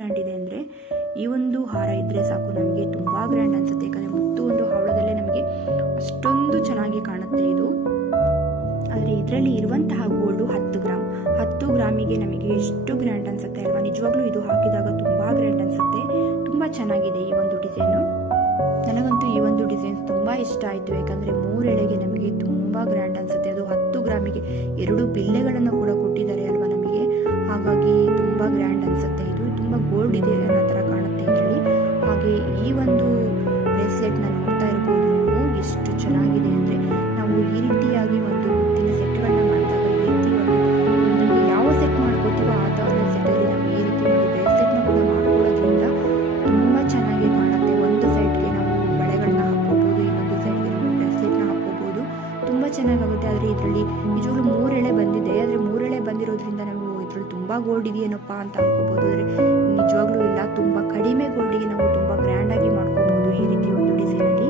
Grand ಇದೆ ಅಂದರೆ ಈ ಒಂದು ಹಾರ ಇದ್ದರೆ ಸಾಕು, ನಮಗೆ ತುಂಬ ಗ್ರ್ಯಾಂಡ್ ಅನಿಸುತ್ತೆ. ಯಾಕಂದರೆ ಮುತ್ತು ಒಂದು ಹಾವಳದಲ್ಲೇ ನಮಗೆ ಅಷ್ಟೊಂದು ಚೆನ್ನಾಗಿ ಕಾಣುತ್ತೆ ಇದು. ಆದರೆ ಇದರಲ್ಲಿ ಇರುವಂತಹ ಗೋಲ್ಡು ಹತ್ತು ಗ್ರಾಮ್ ಹತ್ತು ಗ್ರಾಮಿಗೆ ನಮಗೆ ಎಷ್ಟು ಗ್ರ್ಯಾಂಡ್ ಅನಿಸುತ್ತೆ ಅಲ್ವಾ? ನಿಜವಾಗ್ಲೂ ಇದು ಹಾಕಿದಾಗ ತುಂಬ ಗ್ರ್ಯಾಂಡ್ ಅನಿಸುತ್ತೆ. ತುಂಬ ಚೆನ್ನಾಗಿದೆ ಈ ಒಂದು ಡಿಸೈನು ನನಗಂತೂ ಈ ಒಂದು ಡಿಸೈನ್ ತುಂಬ ಇಷ್ಟ ಆಯಿತು. ಯಾಕಂದರೆ ಮೂರೆಳೆಗೆ ನಮಗೆ ತುಂಬ ಗ್ರ್ಯಾಂಡ್ ಅನಿಸುತ್ತೆ. ಅದು ಹತ್ತು ಗ್ರಾಮಿಗೆ ಎರಡು ಬಿಲ್ಲೆಗಳನ್ನು ಕೂಡ ಕೊಟ್ಟಿದ್ದಾರೆ ಅಲ್ವಾ ನಮಗೆ? ಹಾಗಾಗಿ ತುಂಬ ಗ್ರ್ಯಾಂಡ್ ಅನಿಸುತ್ತೆ ಇದು. ಗೋಲ್ಡ್ ಇದೆ ಅನ್ನೋ ಥರ ಕಾಣುತ್ತೆ ಇದರಲ್ಲಿ. ಹಾಗೆ ಈ ಒಂದು ಬ್ರೇಸ್ಲೆಟ್ನ ನೋಡ್ತಾ ಇರ್ಬೋದು ನೀವು ಎಷ್ಟು ಚೆನ್ನಾಗಿದೆ ಅಂದರೆ ನಾವು ಈ ರೀತಿಯಾಗಿ ಒಂದು ಮುತ್ತಿನ ಸೆಟ್ಗಳನ್ನ ಮಾಡಿದಾಗ ಈ ರೀತಿ ಒಂದು ನಮಗೆ ಯಾವ ಸೆಟ್ ಮಾಡ್ಕೋತೀವೋ ಆ ಥರ ಸೆಟ್ಟಲ್ಲಿ ನಾವು ಈ ರೀತಿ ಒಂದು ಬ್ರೇಸ್ಲೆಟ್ನ ಕೂಡ ಮಾಡ್ಕೊಳ್ಳೋದ್ರಿಂದ ತುಂಬ ಚೆನ್ನಾಗಿ ಕಾಣುತ್ತೆ. ಒಂದು ಸೈಡ್ಗೆ ನಾವು ಬಳೆಗಳನ್ನ ಹಾಕ್ಕೋಬೋದು, ಇನ್ನೊಂದು ಸೈಡ್ಗೆ ನಾವು ಬ್ರೇಸ್ಲೆಟ್ನ ಹಾಕ್ಕೋಬೋದು. ತುಂಬ ಚೆನ್ನಾಗಾಗುತ್ತೆ. ಆದರೆ ಇದರಲ್ಲಿ ನಿಜವಾಗ್ಲೂ ಮೂರೆಳೆ ಬಂದಿದೆ. ಆದರೆ ಮೂರೆಳೆ ಬಂದಿರೋದ್ರಿಂದ ನಾವು ಇದರಲ್ಲಿ ತುಂಬ ಗೋಲ್ಡ್ ಇದೆಯೇನಪ್ಪ ಅಂತ ಅನ್ಕೋಬೋದು. ಆದರೆ ಗೋಲ್ಡಿಗೆ ನಾವು ತುಂಬ ಗ್ರ್ಯಾಂಡಾಗಿ ಮಾಡ್ಕೋಬೋದು ಈ ರೀತಿ ಒಂದು ಡಿಸೈನ್ ಅಲ್ಲಿ.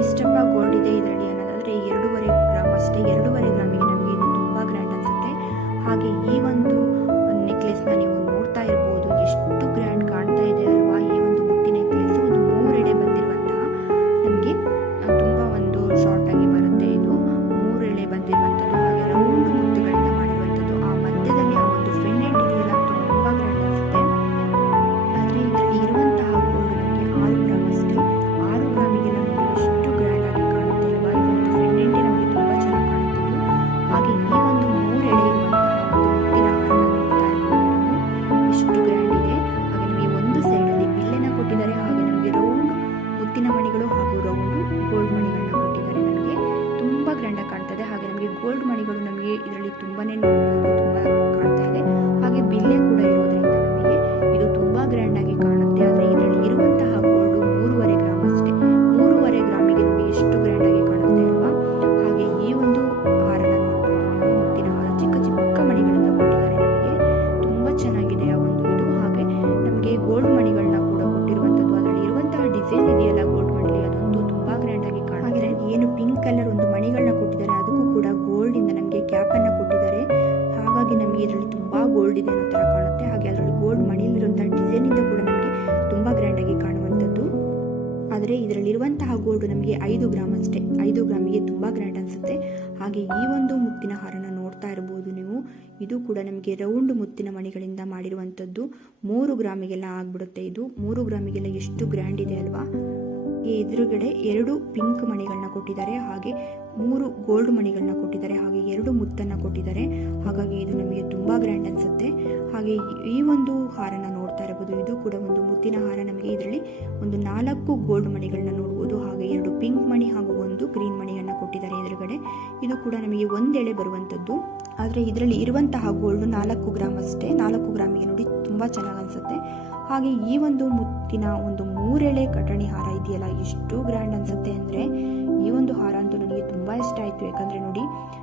ಎಷ್ಟಪ್ಪ ಗೋಲ್ಡ್ ಇದೆ ಇದರಲ್ಲಿ ಅನ್ನೋದಾದರೆ ಎರಡೂವರೆ ಗ್ರಾಮ್ ಅಷ್ಟೇ, ಎರಡೂವರೆ ಗ್ರಾಮಿಗೆ ನಮಗೆ ಇದು ತುಂಬ ಗ್ರ್ಯಾಂಡ್ ಅನ್ಸುತ್ತೆ. ಹಾಗೆ ಈ ಒಂದು ನೆಕ್ಲೆಸ್ನ ನೀವು ನೋಡ್ತಾ ಇರ್ಬೋದು, ಎಷ್ಟು ಗ್ರ್ಯಾಂಡ್ ಕಾಣ್ತಾ ಇದೆ ಅಲ್ವಾ ಈ ಒಂದು ಮುಟ್ಟಿ ನೆಕ್ಲೆಸ್ ಒಂದು ಮೂರೆಡೆ ಬಂದಿರುವಂತಹ ನಮಗೆ ತುಂಬ ಒಂದು ಶಾರ್ಟ್ ಆಗಿ ಬರುತ್ತೆ ಇದು. ಮೂರೆಳೆ ಬಂದಿರುವಂಥದ್ದು ನಮಗೆ ಇದರಲ್ಲಿ ತುಂಬಾನೇ ನೋಡ್ಬೋದು ತುಂಬ ಕಾಣ್ತಾ ಇದೆ. ಹಾಗೆ ಬಿಲ್ಲೆ ಕೂಡ ಇರೋದ್ರಿಂದ ನಮಗೆ ಇದು ತುಂಬ ಗ್ರ್ಯಾಂಡಾಗಿ ಕಾಣುತ್ತೆ. ಆದರೆ ಇದರಲ್ಲಿ ಇರುವಂತಹ ಗೋಲ್ಡ್ ಇದೆ ಅನ್ನೋ ತರ ಕಾಣುತ್ತೆ. ಹಾಗೆ ಅದರಲ್ಲಿ ಗೋಲ್ಡ್ ಮಣಿಲಿರುವಂತಹ ಡಿಸೈನ್ ಇಂದ ಕೂಡ ನಮಗೆ ತುಂಬಾ ಗ್ರ್ಯಾಂಡ್ ಆಗಿ ಕಾಣುವಂಥದ್ದು. ಆದರೆ ಇದರಲ್ಲಿರುವಂತಹ ಗೋಲ್ಡ್ ನಮಗೆ ಐದು ಗ್ರಾಮ್ ಅಷ್ಟೇ. ಐದು ಗ್ರಾಮಿಗೆ ತುಂಬ ಗ್ರ್ಯಾಂಡ್ ಅನಿಸುತ್ತೆ. ಹಾಗೆ ಈ ಒಂದು ಮುತ್ತಿನ ಹಾರನ ನೋಡ್ತಾ ಇರಬಹುದು ನೀವು. ಇದು ಕೂಡ ನಮಗೆ ರೌಂಡ್ ಮುತ್ತಿನ ಮಣಿಗಳಿಂದ ಮಾಡಿರುವಂಥದ್ದು. ಮೂರು ಗ್ರಾಮಿಗೆಲ್ಲ ಆಗ್ಬಿಡುತ್ತೆ ಇದು. ಮೂರು ಗ್ರಾಮಿಗೆಲ್ಲ ಎಷ್ಟು ಗ್ರ್ಯಾಂಡ್ ಇದೆ ಅಲ್ವಾ? ಎದುರುಗಡೆ ಎರಡು ಪಿಂಕ್ ಮಣಿಗಳನ್ನ ಕೊಟ್ಟಿದ್ದಾರೆ, ಹಾಗೆ ಮೂರು ಗೋಲ್ಡ್ ಮಣಿಗಳನ್ನ ಕೊಟ್ಟಿದ್ದಾರೆ, ಹಾಗೆ ಎರಡು ಮುತ್ತನ್ನ ಕೊಟ್ಟಿದ್ದಾರೆ. ಹಾಗಾಗಿ ಇದು ನಮಗೆ ತುಂಬಾ ಗ್ರ್ಯಾಂಡ್ ಅನ್ಸುತ್ತೆ. ಹಾಗೆ ಈ ಒಂದು ಹಾರನ ನೋಡ್ತಾ ಇರಬಹುದು ಇದು ಕೂಡ ಒಂದು ಮುತ್ತಿನ ಹಾರ ನಮಗೆ ಇದರಲ್ಲಿ ಒಂದು ನಾಲ್ಕು ಗೋಲ್ಡ್ ಮಣಿಗಳನ್ನ ನೋಡಬಹುದು ಹಾಗೆ ಎರಡು ಪಿಂಕ್ ಮಣಿ ಹಾಗೂ ಒಂದು ಗ್ರೀನ್ ಮಣಿಯನ್ನ ಕೊಟ್ಟಿದ್ದಾರೆ ಎದುರುಗಡೆ. ಇದು ಕೂಡ ನಮಗೆ ಒಂದೆಳೆ ಬರುವಂತದ್ದು. ಆದರೆ ಇದರಲ್ಲಿ ಇರುವಂತಹ ಗೋಲ್ಡ್ ನಾಲ್ಕು ಗ್ರಾಮ್ ಅಷ್ಟೇ. ನಾಲ್ಕು ಗ್ರಾಮಿಗೆ ನೋಡಿ ತುಂಬಾ ಚೆನ್ನಾಗಿ ಅನ್ಸುತ್ತೆ. ಹಾಗೆ ಈ ಒಂದು ಮುತ್ತಿನ ಒಂದು ಮೂರೆಳೆ ಕಟಣಿ ಹಾರ ಇದೆಯಲ್ಲ, ಎಷ್ಟು ಗ್ರ್ಯಾಂಡ್ ಅನ್ಸುತ್ತೆ ಅಂದ್ರೆ ಈ ಒಂದು ಹಾರ ಅಂತೂ ತುಂಬ ಇಷ್ಟ ಆಯಿತು ಯಾಕಂದರೆ ನೋಡಿ,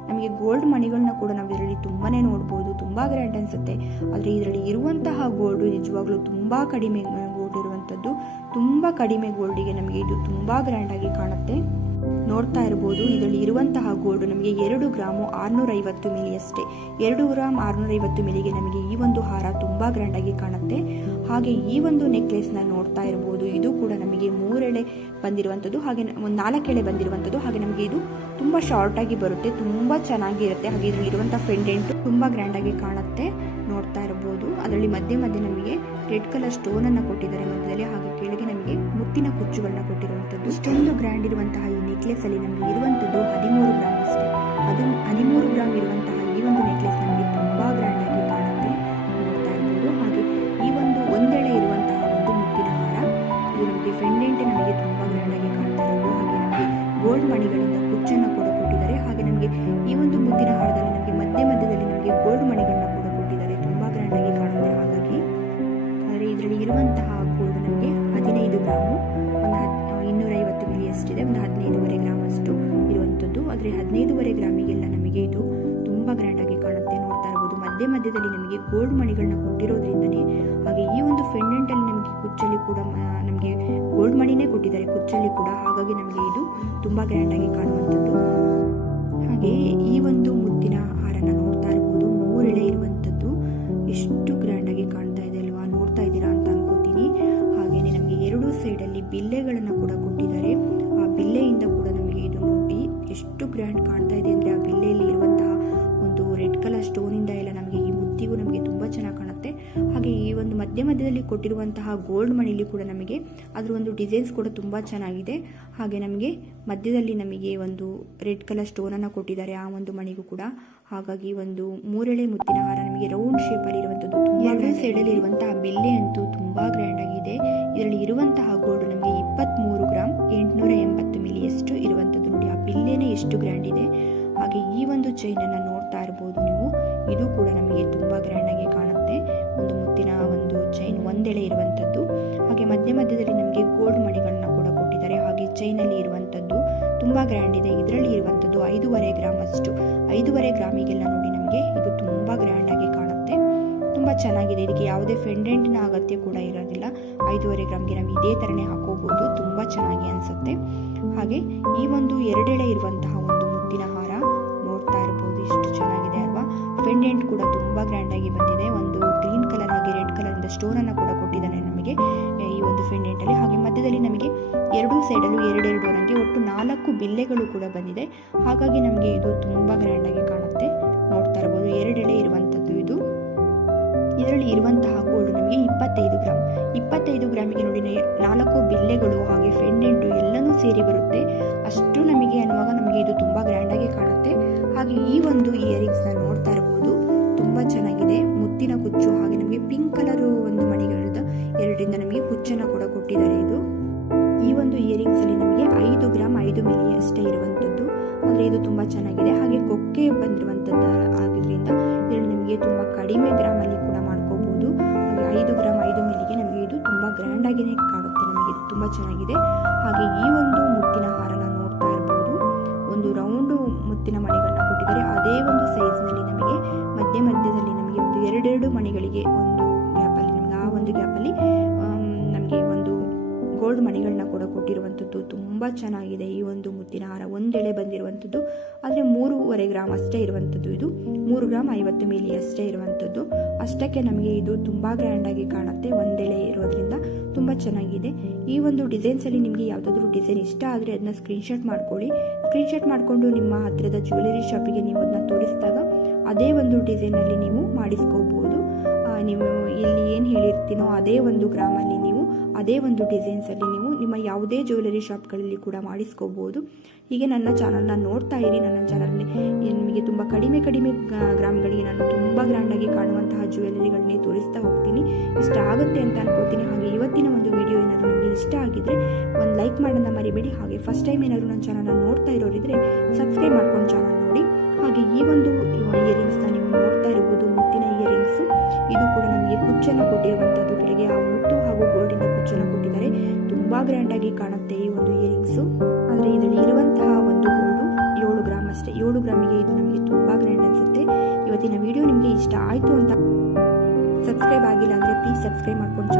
ನಮಗೆ ಗೋಲ್ಡ್ ಮಣಿಗಳನ್ನ ಕೂಡ ನಾವು ಇದರಲ್ಲಿ ತುಂಬಾ ನೋಡ್ಬೋದು. ತುಂಬ ಗ್ರ್ಯಾಂಡ್ ಅನ್ಸುತ್ತೆ. ಆದರೆ ಇದರಲ್ಲಿ ಇರುವಂತಹ ಗೋಲ್ಡ್ ನಿಜವಾಗ್ಲೂ ತುಂಬ ಕಡಿಮೆ ಗೋಲ್ಡ್ ಇರುವಂಥದ್ದು ತುಂಬ ಕಡಿಮೆ ಗೋಲ್ಡಿಗೆ ನಮಗೆ ಇದು ತುಂಬ ಗ್ರ್ಯಾಂಡಾಗಿ ಕಾಣುತ್ತೆ. ನೋಡ್ತಾ ಇರ್ಬೋದು, ಇದರಲ್ಲಿ ಇರುವಂತಹ ಗೋಲ್ಡ್ ನಮಗೆ ಎರಡು ಗ್ರಾಮು ಆರುನೂರೈವತ್ತು ಮಿಲಿ ಅಷ್ಟೇ. ಎರಡು ಗ್ರಾಮ್ ಆರುನೂರೈವತ್ತು ಮಿಲಿಗೆ ನಮಗೆ ಈ ಒಂದು ಹಾರ ತುಂಬ ಗ್ರ್ಯಾಂಡಾಗಿ ಕಾಣುತ್ತೆ. ಹಾಗೆ ಈ ಒಂದು ನೆಕ್ಲೆಸ್ನ ನೋಡ್ತಾ ಇರ್ಬೋದು ಮೂರೆಳೆ ಬಂದಿರುವಂಥದ್ದು, ಹಾಗೆ ಒಂದು ನಾಲ್ಕೆಳೆ ಬಂದಿರುವಂಥದ್ದು, ಹಾಗೆ ನಮಗೆ ಇದು ತುಂಬ ಶಾರ್ಟ್ ಆಗಿ ಬರುತ್ತೆ, ತುಂಬ ಚೆನ್ನಾಗಿರುತ್ತೆ, ಹಾಗೆ ಇದರಲ್ಲಿ ಇರುವಂಥ ಫೆಂಡೆಂಟು ತುಂಬ ಗ್ರ್ಯಾಂಡಾಗಿ ಕಾಣುತ್ತೆ, ನೋಡ್ತಾ ಇರ್ಬೋದು. ಅದರಲ್ಲಿ ಮಧ್ಯೆ ಮಧ್ಯೆ ನಮಗೆ ರೆಡ್ ಕಲರ್ ಸ್ಟೋನ್ ಅನ್ನು ಕೊಟ್ಟಿದ್ದಾರೆ ಮಧ್ಯದಲ್ಲಿ ಹಾಗೆ ಕೆಳಗೆ ನಮಗೆ ಮುತ್ತಿನ ಕುಚ್ಚುಗಳನ್ನ ಕೊಟ್ಟಿರುವಂಥದ್ದು. ಇಷ್ಟೊಂದು ಗ್ರ್ಯಾಂಡ್ ಇರುವಂತಹ ಈ ನೆಕ್ಲೆಸ್ ಅಲ್ಲಿ ನಮಗೆ ಇರುವಂಥದ್ದು ಹದಿಮೂರು ಗ್ರಾಮ್ ಅಷ್ಟೇ. ಅದು ಹದಿಮೂರು ಗ್ರಾಮ್ ಇರುವಂತಹ ಈ ಒಂದು ನೆಕ್ಲೆಸ್ ನಮಗೆ ತುಂಬಾ ಗ್ರ್ಯಾಂಡ್ ಆಗಿ ಕಾಣುತ್ತೆ, ನೋಡ್ತಾ ಇರ್ಬೋದು. ಹಾಗೆ ಈ ಒಂದು ಒಂದೆಳೆ ಇರುವಂತಹ ಮುತ್ತಿನ ಹಾರದಲ್ಲಿ ನಮಗೆ ಮಧ್ಯ ಮಧ್ಯದಲ್ಲಿ ನಮಗೆ ಗೋಲ್ಡ್ ಮಣಿಗಳನ್ನ ಕೂಡ ಕೊಟ್ಟಿದ್ದಾರೆ. ತುಂಬಾ ಗ್ರ್ಯಾಂಡ್ ಆಗಿ ಕಾಣುತ್ತೆ. ಹಾಗಾಗಿ ಆದರೆ ಇದರಲ್ಲಿ ಇರುವಂತಹ ಗೋಲ್ಡ್ ನಮಗೆ ಹದಿನೈದು ಗ್ರಾಮ್ ಒಂದು ಹದ್ ಇನ್ನೂರೈವತ್ತು ಮಿಲಿ ಅಷ್ಟಿದೆ. ಒಂದು ಹದಿನೈದುವರೆ ಗ್ರಾಮ್ ಅಷ್ಟು ಇರುವಂಥದ್ದು. ಆದರೆ ಹದಿನೈದುವರೆ ಗ್ರಾಮಿಗೆಲ್ಲ ನಮಗೆ ಇದು ತುಂಬ ಗ್ರ್ಯಾಂಡಾಗಿ ಕಾಣುತ್ತೆ. ನೋಡ್ತಾ ಇರ್ಬೋದು. ಮಧ್ಯ ಮಧ್ಯದಲ್ಲಿ ನಮಗೆ ಗೋಲ್ಡ್ ಮಣಿಗಳನ್ನ ಕೊಟ್ಟಿರೋದ್ರಿಂದನೇ ಹಾಗೆ ಈ ಒಂದು ಫೆಂಡೆಂಟಲ್ಲಿ ನಮಗೆ ಕುಚ್ಚಲ್ಲಿ ಕೂಡ ನಮಗೆ ಗೋಲ್ಡ್ ಮಣಿನೇ ಕೊಟ್ಟಿದ್ದಾರೆ. ಕುಚ್ಚಲ್ಲಿ ಕೂಡ ಹಾಗಾಗಿ ನಮಗೆ ಇದು ತುಂಬ ಗ್ರ್ಯಾಂಡಾಗಿ ಕಾಣುವಂಥದ್ದು. ಹಾಗೆ ಈ ಒಂದು ಮುತ್ತಿನ ಹಾರನ ನೋಡ್ತಾ ಇರಬಹುದು ಮೂರೆಳೆ ಇರುವಂತದ್ದು ಎಷ್ಟು ಗ್ರ್ಯಾಂಡಾಗಿ ಕಾಣ್ತಾ ಇದೆ ಅಲ್ವಾ? ನೋಡ್ತಾ ಇದ್ದೀರಾ ಅಂತ ಅನ್ಕೋತೀನಿ. ಹಾಗೇನೆ ನಮಗೆ ಎರಡು ಸೈಡ್ ಅಲ್ಲಿ ಬಿಲ್ಲೆಗಳನ್ನು ಕೂಡ ಕೊಟ್ಟಿದ್ದಾರೆ. ಆ ಬಿಲ್ಲೆಯಿಂದ ಕೂಡ ನಮಗೆ ಇದು ನೋಡಿ ಎಷ್ಟು ಗ್ರ್ಯಾಂಡ್ ಕಾಣ್ತಾ ಮಧ್ಯ ಮಧ್ಯದಲ್ಲಿ ಕೊಟ್ಟಿರುವಂತಹ ಗೋಲ್ಡ್ ಮಣಿಲಿ ಕೂಡ ನಮಗೆ ಅದರ ಒಂದು ಡಿಸೈನ್ಸ್ ಕೂಡ ತುಂಬ ಚೆನ್ನಾಗಿದೆ. ಹಾಗೆ ನಮಗೆ ಮಧ್ಯದಲ್ಲಿ ನಮಗೆ ಒಂದು ರೆಡ್ ಕಲರ್ ಸ್ಟೋನನ್ನು ಕೊಟ್ಟಿದ್ದಾರೆ ಆ ಒಂದು ಮಣಿಗೂ ಕೂಡ. ಹಾಗಾಗಿ ಒಂದು ಮೂರೆಳೆ ಮುತ್ತಿನ ಹಾರ ನಮಗೆ ರೌಂಡ್ ಶೇಪಲ್ಲಿ ಇರುವಂಥದ್ದು ಎರಡು ಸೈಡಲ್ಲಿ ಇರುವಂತಹ ಬಿಲ್ಲೆ ಅಂತೂ ತುಂಬ ಗ್ರ್ಯಾಂಡ್ ಆಗಿದೆ. ಇದರಲ್ಲಿ ಇರುವಂತಹ ಗೋಲ್ಡ್ ನಮಗೆ ಇಪ್ಪತ್ತ್ಮೂರು ಗ್ರಾಮ್ ಎಂಟುನೂರ ಎಂಬತ್ತು ಮಿಲಿಯಷ್ಟು ಇರುವಂಥದ್ದು ನೋಡಿ ಆ ಬಿಲ್ಲೆನೇ ಎಷ್ಟು ಗ್ರ್ಯಾಂಡ್ ಇದೆ. ಹಾಗೆ ಈ ಒಂದು ಚೈನನ್ನು ನೋಡ್ತಾ ಇರ್ಬೋದು ನೀವು. ಇದು ಕೂಡ ನಮಗೆ ತುಂಬ ಗ್ರ್ಯಾಂಡಾಗಿ ಕಾಣುತ್ತೆ. ಒಂದು ಮುತ್ತಿನ ಒಂದು ಚೈನ್ ಒಂದೆಳೆ ಇರುವಂಥದ್ದು ಹಾಗೆ ಮಧ್ಯ ಮಧ್ಯದಲ್ಲಿ ನಮಗೆ ಗೋಲ್ಡ್ ಮಣಿಗಳನ್ನ ಕೂಡ ಕೊಟ್ಟಿದ್ದಾರೆ. ಹಾಗೆ ಚೈನಲ್ಲಿ ಇರುವಂಥದ್ದು ತುಂಬ ಗ್ರ್ಯಾಂಡ್ ಇದೆ. ಇದರಲ್ಲಿ ಇರುವಂಥದ್ದು ಐದೂವರೆ ಗ್ರಾಮ್ ಅಷ್ಟು. ಐದೂವರೆ ಗ್ರಾಮಿಗೆಲ್ಲ ನೋಡಿ ನಮಗೆ ಇದು ತುಂಬ ಗ್ರ್ಯಾಂಡಾಗಿ ಕಾಣುತ್ತೆ. ತುಂಬ ಚೆನ್ನಾಗಿದೆ. ಇದಕ್ಕೆ ಯಾವುದೇ ಫೆಂಡೆಂಟ್ನ ಅಗತ್ಯ ಕೂಡ ಇರೋದಿಲ್ಲ. ಐದೂವರೆ ಗ್ರಾಮ್ಗೆ ನಾವು ಇದೇ ಥರನೇ ಹಾಕೋಬಹುದು ತುಂಬ ಚೆನ್ನಾಗಿ ಅನಿಸುತ್ತೆ. ಹಾಗೆ ಈ ಒಂದು ಎರಡೆಳೆ ಇರುವಂತಹ ಒಂದು ಮುತ್ತಿನ ಹಾರ ಫೆಂಡೆಂಟ್ ಕೂಡ ತುಂಬ ಗ್ರ್ಯಾಂಡಾಗಿ ಬಂದಿದೆ. ಒಂದು ಗ್ರೀನ್ ಕಲರ್ ಹಾಗೆ ರೆಡ್ ಕಲರಿಂದ ಸ್ಟೋನನ್ನು ಕೂಡ ಕೊಟ್ಟಿದ್ದಾನೆ ನಮಗೆ. ಈ ಒಂದು ಫೆಂಡೆಂಟಲ್ಲಿ ಹಾಗೆ ಮಧ್ಯದಲ್ಲಿ ನಮಗೆ ಎರಡೂ ಸೈಡಲ್ಲೂ ಎರಡೆರಡು ನನಗೆ ಒಟ್ಟು ನಾಲ್ಕು ಬಿಲ್ಲೆಗಳು ಕೂಡ ಬಂದಿದೆ. ಹಾಗಾಗಿ ನಮಗೆ ಇದು ತುಂಬ ಗ್ರ್ಯಾಂಡಾಗಿ ಕಾಣುತ್ತೆ. ನೋಡ್ತಾ ಇರ್ಬೋದು, ಎರಡೆಳೆ ಇರುವಂಥದ್ದು ಇದು. ಇದರಲ್ಲಿ ಇರುವಂತಹ ಗೋಲ್ಡ್ ನಮಗೆ ಇಪ್ಪತ್ತೈದು ಗ್ರಾಮ್ ಇಪ್ಪತ್ತೈದು ಗ್ರಾಮಿಗೆ ನೋಡಿ ನಾಲ್ಕು ಬಿಲ್ಲೆಗಳು ಹಾಗೆ ಫೆಂಡೆಂಟು ಎಲ್ಲನೂ ಸೇರಿ ಬರುತ್ತೆ. ಅಷ್ಟು ನಮಗೆ ಅನ್ನುವಾಗ ನಮಗೆ ಇದು ತುಂಬ ಗ್ರ್ಯಾಂಡಾಗಿ ಕಾಣುತ್ತೆ. ಹಾಗೆ ಈ ಒಂದು ಇಯರಿಂಗ್ಸ್ನ ನೋಡ್ತಾ ಇರ್ಬೋದು. ತುಂಬ ಚೆನ್ನಾಗಿದೆ. ಮುತ್ತಿನ ಕುಚ್ಚು ಹಾಗೆ ನಮಗೆ ಪಿಂಕ್ ಕಲರ್ ಒಂದು ಮಣಿಗಳದ ಎರಡರಿಂದ ನಮಗೆ ಕುಚ್ಚನ್ನು ಕೂಡ ಕೊಟ್ಟಿದ್ದಾರೆ ಇದು. ಈ ಒಂದು ಇಯರಿಂಗ್ಸ್ ಅಲ್ಲಿ ನಮಗೆ ಐದು ಗ್ರಾಮ್ ಐದು ಮಿಲಿ ಅಷ್ಟೇ ಇರುವಂತದ್ದು. ಆದರೆ ಇದು ತುಂಬಾ ಚೆನ್ನಾಗಿದೆ. ಹಾಗೆ ಕೊಕ್ಕೆ ಬಂದಿರುವಂಥದ್ದು ಆಗಿದ್ರಿಂದ ಇದರಲ್ಲಿ ನಮಗೆ ತುಂಬಾ ಕಡಿಮೆ ಗ್ರಾಮಲ್ಲಿ ಕೂಡ ಮಾಡ್ಕೋಬಹುದು ಹಾಗೆ ಐದು ಗ್ರಾಮ್ ಐದು ಮಿಲಿಗೆ ನಮಗೆ ಇದು ತುಂಬಾ ಗ್ರ್ಯಾಂಡ್ ಆಗಿನೇ ಕಾಣುತ್ತೆ ನಮಗೆ. ಇದು ತುಂಬ ಚೆನ್ನಾಗಿದೆ. ಹಾಗೆ ಈ ಒಂದು ಮುತ್ತಿನ ಹಾರನ ನೋಡ್ತಾ ಇರಬಹುದು ಒಂದು ರೌಂಡ್ ಮುತ್ತಿನ ಮಣಿಗಳನ್ನ ಕೊಟ್ಟಿದ್ದಾರೆ. ಅದೇ ಒಂದು ಸೈಜ್ನಲ್ಲಿ ನಮಗೆ ಮಧ್ಯ ಮಧ್ಯದಲ್ಲಿ ನಮಗೆ ಒಂದು ಎರಡೆರಡು ಮಣಿಗಳಿಗೆ ಒಂದು ಗ್ಯಾಪಲ್ಲಿ ನಮಗೆ ಆ ಒಂದು ಗ್ಯಾಪಲ್ಲಿ ನಮಗೆ ಒಂದು ಗೋಲ್ಡ್ ಮಣಿಗಳನ್ನ ಕೂಡ ಕೊಟ್ಟಿರುವಂಥದ್ದು. ತುಂಬ ಚೆನ್ನಾಗಿದೆ ಈ ಒಂದು ಮುತ್ತಿನ ಹಾರ. ಒಂದೆಳೆ ಬಂದಿರುವಂಥದ್ದು. ಆದರೆ ಮೂರುವರೆ ಗ್ರಾಮ್ ಅಷ್ಟೇ ಇರುವಂಥದ್ದು ಇದು. ಮೂರು ಗ್ರಾಮ್ ಐವತ್ತು ಮಿಲಿ ಅಷ್ಟೇ ಇರುವಂಥದ್ದು. ಅಷ್ಟಕ್ಕೆ ನಮಗೆ ಇದು ತುಂಬ ಗ್ರ್ಯಾಂಡಾಗಿ ಕಾಣುತ್ತೆ. ಒಂದೆಳೆ ಇರೋದ್ರಿಂದ ತುಂಬ ಚೆನ್ನಾಗಿದೆ. ಈ ಒಂದು ಡಿಸೈನ್ಸಲ್ಲಿ ನಿಮಗೆ ಯಾವುದಾದ್ರೂ ಡಿಸೈನ್ ಇಷ್ಟ ಆದರೆ ಅದನ್ನ ಸ್ಕ್ರೀನ್ಶಾಟ್ ಮಾಡ್ಕೊಳ್ಳಿ. ಸ್ಕ್ರೀನ್ಶಾಟ್ ಮಾಡಿಕೊಂಡು ನಿಮ್ಮ ಹತ್ತಿರದ ಜ್ಯುವೆಲರಿ ಶಾಪಿಗೆ ನೀವು ಅದನ್ನ ತೋರಿಸಿದಾಗ ಅದೇ ಒಂದು ಡಿಸೈನಲ್ಲಿ ನೀವು ಮಾಡಿಸ್ಕೋಬೋದು. ನೀವು ಇಲ್ಲಿ ಏನು ಹೇಳಿರ್ತೀನೋ ಅದೇ ಒಂದು ಗ್ರಾಮಲ್ಲಿ ನೀವು, ಅದೇ ಒಂದು ಡಿಸೈನ್ಸಲ್ಲಿ ನೀವು ನಿಮ್ಮ ಯಾವುದೇ ಜ್ಯುವೆಲರಿ ಶಾಪ್ಗಳಲ್ಲಿ ಕೂಡ ಮಾಡಿಸ್ಕೋಬೋದು. ಹೀಗೆ ನನ್ನ ಚಾನಲ್ನ ನೋಡ್ತಾ ಇರಿ. ನನ್ನ ಚಾನಲ್ನಲ್ಲಿ ನಿಮಗೆ ತುಂಬ ಕಡಿಮೆ ಕಡಿಮೆ ಗ್ರಾಮ್ಗಳಿಗೆ ನಾನು ತುಂಬ ಗ್ರ್ಯಾಂಡಾಗಿ ಕಾಣುವಂತಹ ಜ್ಯುವೆಲರಿಗಳನ್ನೇ ತೋರಿಸ್ತಾ ಹೋಗ್ತೀನಿ. ಇಷ್ಟ ಆಗುತ್ತೆ ಅಂತ ಅನ್ಕೋತೀನಿ. ಹಾಗೆ ಇವತ್ತಿನ ಒಂದು ವಿಡಿಯೋ ಏನಾದರೂ ನಿಮಗೆ ಇಷ್ಟ ಆಗಿದ್ರೆ ಒಂದು ಲೈಕ್ ಮಾಡೋದನ್ನ ಮರಿಬೇಡಿ. ಹಾಗೆ ಫಸ್ಟ್ ಟೈಮ್ ಏನಾದರೂ ನನ್ನ ಚಾನಲ್ನ ನೋಡ್ತಾ ಇರೋರಿದ್ರೆ ಸಬ್ಸ್ಕ್ರೈಬ್ ಮಾಡ್ಕೊಂಡು ಚಾನಲ್ ಹಾಗೆ ಈ ಒಂದು ಇಯರಿಂಗ್ಸ್ನ ನೀವು ನೋಡ್ತಾ ಇರಬಹುದು ಮುತ್ತಿನ ಇಯರಿಂಗ್ಸ್ ಇದು ಕೂಡ ನಮಗೆ ಕುಚ್ಚನ್ನು ಕೊಟ್ಟಿರುವಂತಹದ್ದು. ಕೆಳಗೆ ಆ ಮುತ್ತು ಹಾಗೂ ಗೋಲ್ಡಿಂದ ಕುಚ್ಚನ್ನು ಕೊಟ್ಟಿದ್ದಾರೆ. ತುಂಬಾ ಗ್ರ್ಯಾಂಡ್ ಆಗಿ ಕಾಣುತ್ತೆ ಈ ಒಂದು ಇಯರಿಂಗ್ಸ್ ಆದರೆ ಇದರಲ್ಲಿ ಇರುವಂತಹ ಒಂದು ಗೋಲ್ಡ್ ಏಳು ಗ್ರಾಮ್ ಅಷ್ಟೇ. ಏಳು ಗ್ರಾಮಿಗೆ ಇದು ನಮಗೆ ತುಂಬಾ ಗ್ರ್ಯಾಂಡ್ ಅನ್ಸುತ್ತೆ. ಇವತ್ತಿನ ವಿಡಿಯೋ ನಿಮಗೆ ಇಷ್ಟ ಆಯಿತು ಅಂತ. ಸಬ್ಸ್ಕ್ರೈಬ್ ಆಗಿಲ್ಲ ಅಂದ್ರೆ ಪ್ಲೀಸ್ ಸಬ್ಸ್ಕ್ರೈಬ್ ಮಾಡ್ಕೊಂಡು